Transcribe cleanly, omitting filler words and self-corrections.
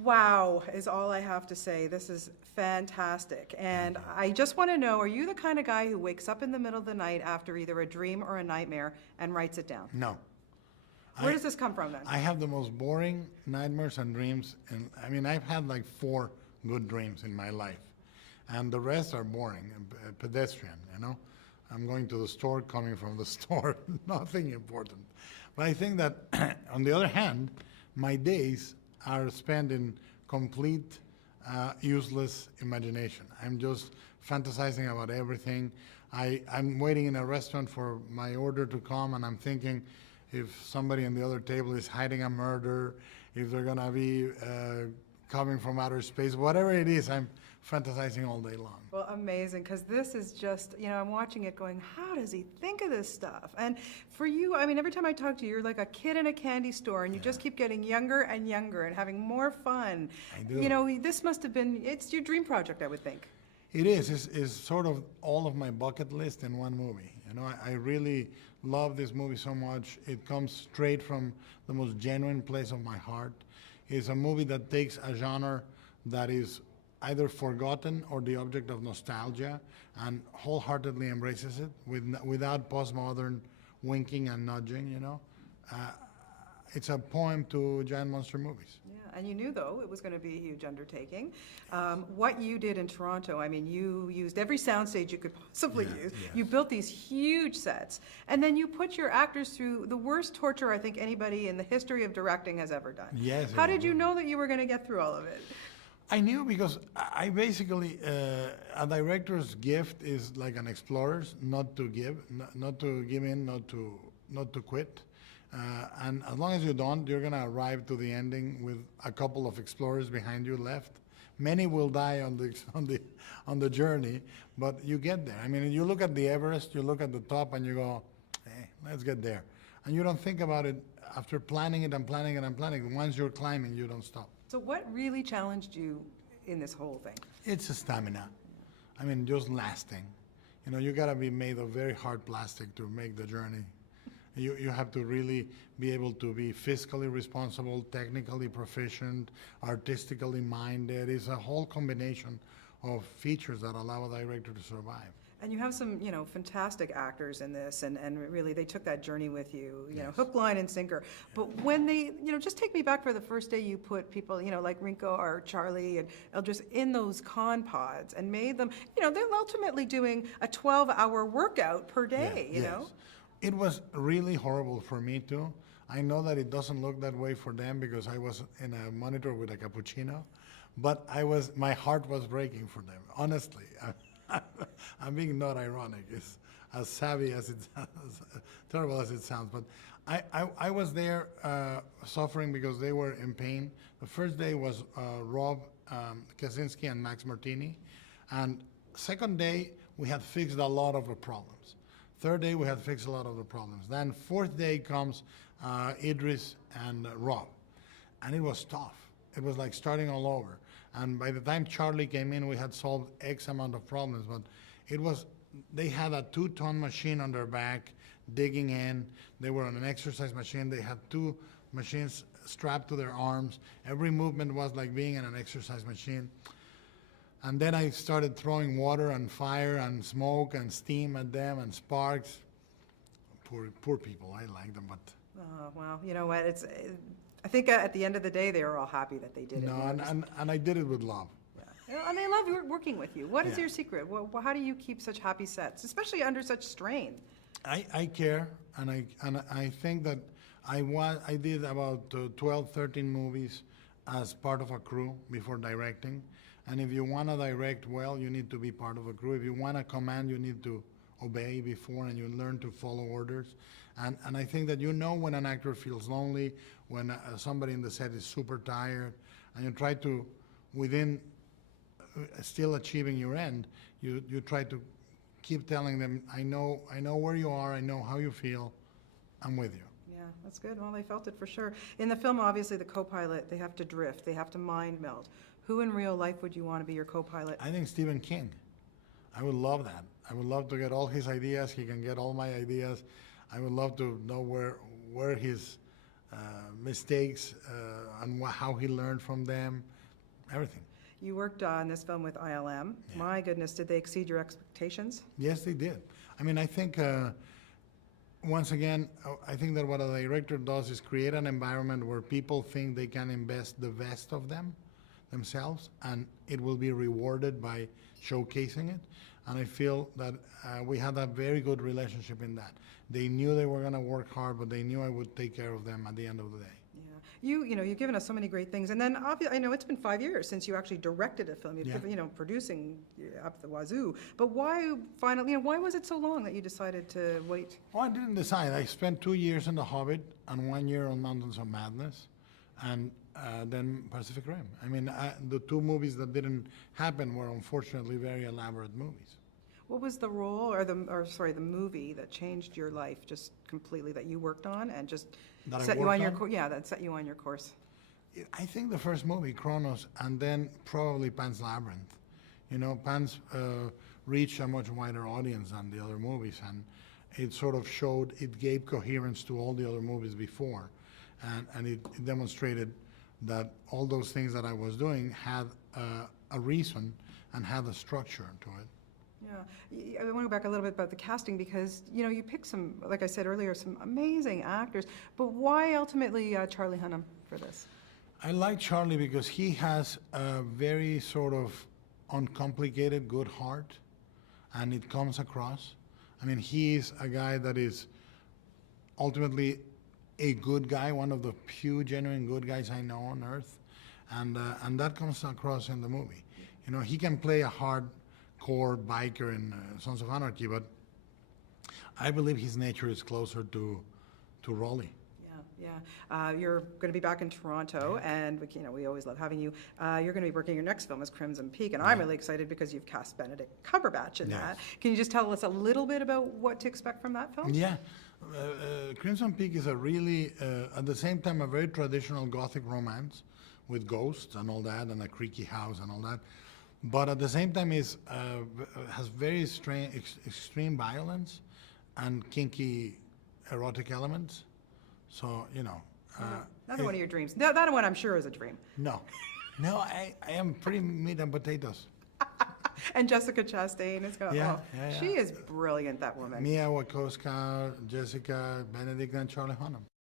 Wow, is all I have to say. This is fantastic. And I just want to know, are you the kind of guy who wakes up in the middle of the night after either a dream or a nightmare and writes it down? No. Where does this come from then? I have the most boring nightmares and dreams, and I mean, I've had like 4 good dreams in my life, and the rest are boring and pedestrian, you know? I'm going to the store, coming from the store, nothing important. But I think that, on the other hand, my days are spent in complete useless imagination. I'm just fantasizing about everything. I'm waiting in a restaurant for my order to come, and I'm thinking if somebody on the other table is hiding a murder, if they're gonna be coming from outer space, whatever it is, I'm fantasizing all day long. Well, amazing, because this is just, I'm watching it going, how does he think of this stuff? And for you, I mean, every time I talk to you, you're like a kid in a candy store, and you just keep getting younger and younger and having more fun. I do. This must have been, it's your dream project, I would think. It is. It's sort of all of my bucket list in one movie. I really love this movie so much. It comes straight from the most genuine place of my heart. It's a movie that takes a genre that is either forgotten or the object of nostalgia and wholeheartedly embraces it without postmodern winking and nudging. It's a poem to giant monster movies. Yeah, and you knew, though, it was going to be a huge undertaking. What you did in Toronto, I mean, you used every soundstage you could possibly use. Yes. You built these huge sets, and then you put your actors through the worst torture I think anybody in the history of directing has ever done. Yes. How did you know that you were going to get through all of it? I knew because I basically, a director's gift is like an explorer's, not to give, not to give in, not to quit. And as long as you don't, you're going to arrive to the ending with a couple of explorers behind you left. Many will die on the journey, but you get there. I mean, you look at the Everest, you look at the top, and you go, "Hey, let's get there." And you don't think about it after planning it and planning it and planning. Once you're climbing, you don't stop. So what really challenged you in this whole thing? It's a stamina. I mean, just lasting. You got to be made of very hard plastic to make the journey. You have to really be able to be fiscally responsible, technically proficient, artistically minded. It's a whole combination of features that allow a director to survive. And you have some, fantastic actors in this, and really they took that journey with you, Yes. hook, line, and sinker. But when they, just take me back for the first day you put people, like Rinko or Charlie and Eldris in those con pods and made them, they're ultimately doing a 12-hour workout per day, you know? It was really horrible for me too. I know that it doesn't look that way for them because I was in a monitor with a cappuccino, but my heart was breaking for them, honestly. I'm being not ironic. It's as savvy as as terrible as it sounds. But I was there suffering because they were in pain. The first day was Rob Kaczynski and Max Martini. And second day, we had fixed a lot of the problems. Third day, we had fixed a lot of the problems. Then fourth day comes Idris and Rob. And it was tough. It was like starting all over. And by the time Charlie came in, we had solved X amount of problems. But they had a 2-ton machine on their back, digging in. They were on an exercise machine. They had 2 machines strapped to their arms. Every movement was like being in an exercise machine. And then I started throwing water and fire and smoke and steam at them and sparks. Poor people. I like them, but. Oh, wow. You know what? I think at the end of the day, they were all happy that they did it. No, and I did it with love. Yeah. And they love working with you. What is your secret? How do you keep such happy sets, especially under such strain? I care, and I think that I did about 12, 13 movies as part of a crew before directing. And if you want to direct well, you need to be part of a crew. If you want to command, you need to obey before, and you learn to follow orders. And I think that when an actor feels lonely, when somebody in the set is super tired, and you try to, within still achieving your end, you try to keep telling them, I know where you are, I know how you feel, I'm with you. Yeah, that's good. Well, they felt it for sure. In the film, obviously, the co-pilot, they have to drift, they have to mind meld. Who in real life would you want to be your co-pilot? I think Stephen King. I would love that. I would love to get all his ideas. He can get all my ideas. I would love to know where his mistakes and how he learned from them, everything. You worked on this film with ILM. Yeah. My goodness, did they exceed your expectations? Yes, they did. I mean, I think, once again, I think that what a director does is create an environment where people think they can invest the best of themselves, and it will be rewarded by showcasing it. And I feel that we had a very good relationship in that. They knew they were going to work hard, but they knew I would take care of them at the end of the day. Yeah, you've given us so many great things, and then obviously, I know it's been 5 years since you actually directed a film. You've Yeah. given, producing up the wazoo. But why finally? Why was it so long that you decided to wait? Oh, I didn't decide. I spent 2 years on The Hobbit and 1 year on Mountains of Madness, and then Pacific Rim. I mean, the two movies that didn't happen were unfortunately very elaborate movies. What was the role, the movie that changed your life just completely that you worked on and just That I set you worked on your on? that set you on your course? I think the first movie, Kronos, and then probably Pan's Labyrinth. Pan's reached a much wider audience than the other movies, and it sort of showed, it gave coherence to all the other movies before, and it demonstrated that all those things that I was doing had a reason and had a structure to it. Yeah, I want to go back a little bit about the casting because, you picked some, like I said earlier, some amazing actors, but why ultimately Charlie Hunnam for this? I like Charlie because he has a very sort of uncomplicated, good heart, and it comes across. I mean, he's a guy that is ultimately a good guy, one of the few genuine good guys I know on earth, and that comes across in the movie. He can play a hardcore biker in Sons of Anarchy, but I believe his nature is closer to Raleigh. Yeah. You're going to be back in Toronto, and we always love having you. You're going to be working your next film as Crimson Peak, and I'm really excited because you've cast Benedict Cumberbatch in that. Can you just tell us a little bit about what to expect from that film? Yeah. Crimson Peak is a really, at the same time, a very traditional Gothic romance with ghosts and all that, and a creaky house and all that. But at the same time, has very extreme violence and kinky erotic elements. So, Another one of your dreams. That one I'm sure is a dream. No, I am pretty meat and potatoes. And Jessica Chastain is going. Yeah, Oh, yeah. she is brilliant. That woman. Mia Wasikowska, Jessica, Benedict, and Charlie Hunnam.